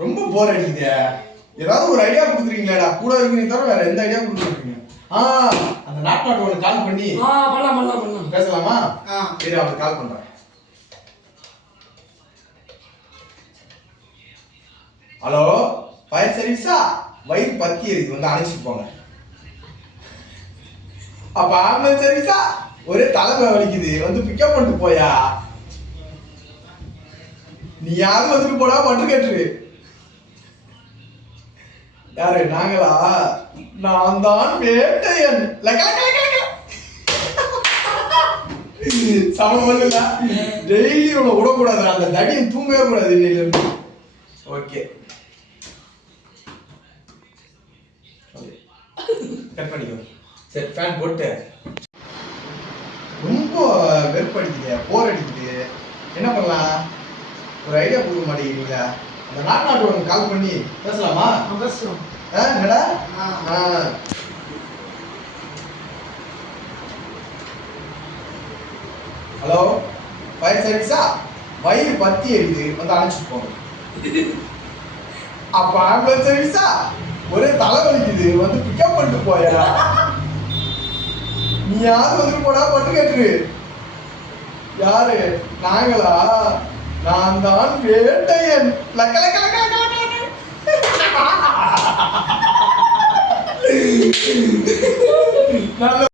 ரொம்ப போர் அடிக்குது. ஏதாவது ஒரு ஐடியா கொடுக்குறீங்களாடா? கூட இருக்கீங்க தவிர வேற எந்த ஐடியா கொடுக்குறீங்க? அந்த நாட்டு ஒன்று கால் பண்ணி பண்ணலாம் பேசலாமா? சரி, அவனுக்கு கால் பண்றேன். ஹலோ, ஃபயர் சர்வீஸா? வயிறு பத்தி எரியுது, வந்து அணைச்சிட்டு போங்க. அப்ப ஆம்புலன்ஸ் சர்வீஸா? ஒரே தலைமை வலிக்குது, வந்து பிக்கப் பண்ணிட்டு போயா. நீ யாரும் வந்துட்டு போடா, மட்டும் கேட்டுரு. யாரு? நாங்களா? நான் தான் வேட்டையன். சமம் டெய்லி உன்னை விடக்கூடாது, அந்த தடியை தூங்கவே கூடாது இன்னையில இருந்து. ஓகே, கட் பண்ணிக்கோ. சரி, ஃபேன் போட்டு. ரொம்ப வெறுப்படிக்குது, போர் அடிக்குது. என்ன பண்ணலாம்? ஒரு ஐடியா கொடுக்க மாட்டேங்கிறீங்களா? அந்த நாட்டு கால் பண்ணி பேசலாமா? பேசலாம். என்னடா? ஹலோ, ஃபயர் சர்வீஸா? வயிறு பத்தி எரியுது, வந்து அணைச்சிட்டு போங்க. அப்ப ஆம்புலன்ஸ் சர்வீஸா? ஒரே தலைவலிக்குது, வந்து பிக்கப் பண்ணிட்டு போயா. நீ யாரும் வந்துட்டு போடா, மட்டும் கேட்டுரு. யாரு? நாங்களா? நான் தான் வேட்டையன். நல்ல